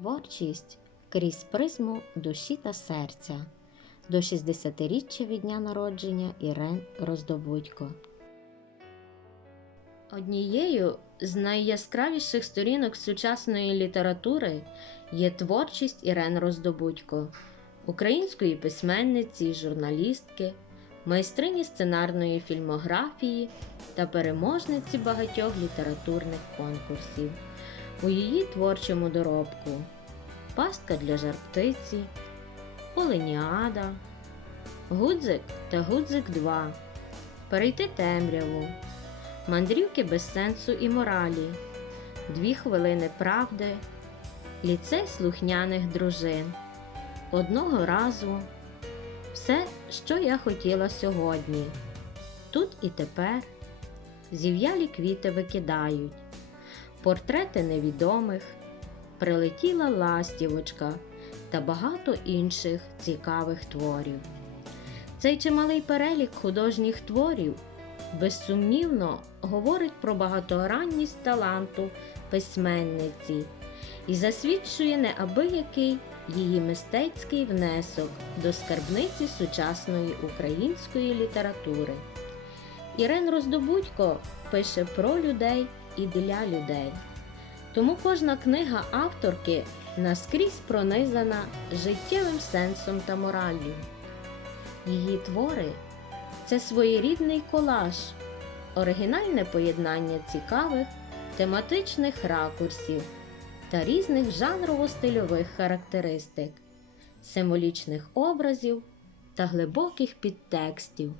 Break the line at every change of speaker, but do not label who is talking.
Творчість крізь призму душі та серця до 60-річчя від дня народження Ірен Роздобудько. Однією з найяскравіших сторінок сучасної літератури є творчість Ірен Роздобудько, української письменниці, журналістки, майстрині сценарної фільмографії та переможниці багатьох літературних конкурсів. У її творчому доробку. Пастка для жарптиці, Оленіада, Гудзик та Гудзик 2, Перейти темряву, Мандрівки без сенсу і моралі, Дві хвилини правди, Ліцей слухняних дружин. Одного разу. Все, що я хотіла сьогодні. Тут і тепер. Зів'ялі квіти викидають, портрети невідомих, прилетіла ластівочка та багато інших цікавих творів. Цей чималий перелік художніх творів безсумнівно говорить про багатогранність таланту письменниці і засвідчує неабиякий її мистецький внесок до скарбниці сучасної української літератури. Ірен Роздобудько пише про людей і для людей. Тому кожна книга авторки наскрізь пронизана життєвим сенсом та мораллю. Її твори це своєрідний колаж, оригінальне поєднання цікавих тематичних ракурсів та різних жанрово-стильових характеристик, символічних образів та глибоких підтекстів.